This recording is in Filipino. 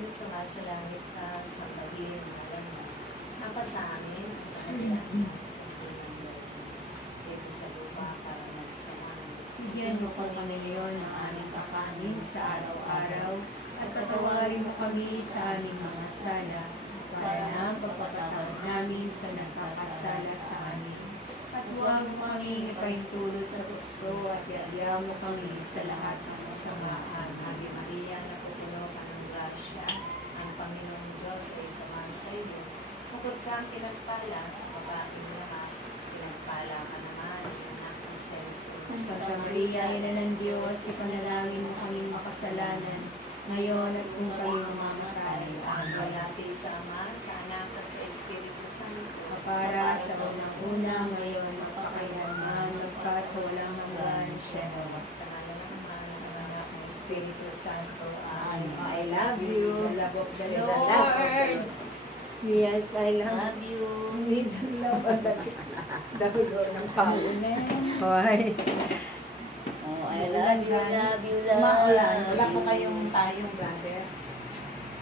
namin sumasalangit ka sa pagiging alam mo. Napa sa amin, kanilang sundin ng Lord. Dito sa lupa para magsamahan. Bigyan mo po kami ngayon ng aming kakanin sa araw-araw at patawarin mo kami sa aming mga sala para na pagpapatawad namin sa nagkakasala sa amin. At huwag mo kami ipahintulot sa tukso at iadya mo kami sa lahat ng kasamaan. Ave Maria, napupuno ka ng grasya, ang Panginoong Diyos ay sumasa iyo. Bukod kang pinagpala sa babaeng lahat, pinagpala ka naman ng anak ni Jesus. Santa Maria, ina ng Diyos, ipanalangin mo kaming makasalanan, ngayon at kung kami mamamatay. Ang walati sa Ama, sa Anak at sa Espiritu Santo. Para sa unang-una, ngayon, mapakailanman, magpasawalang hanggan, Siya. Sa ngalan ng Ama, ng Anak, ng Espiritu Santo. Amen. I love you. The love of the With the Lord. love of the Lord. Yes, I love Love you. With the love of the Dahulo ng paunan. Hoy. Oh, I love you, love you, love. Maulan. Wala pa kayong tayong, brother.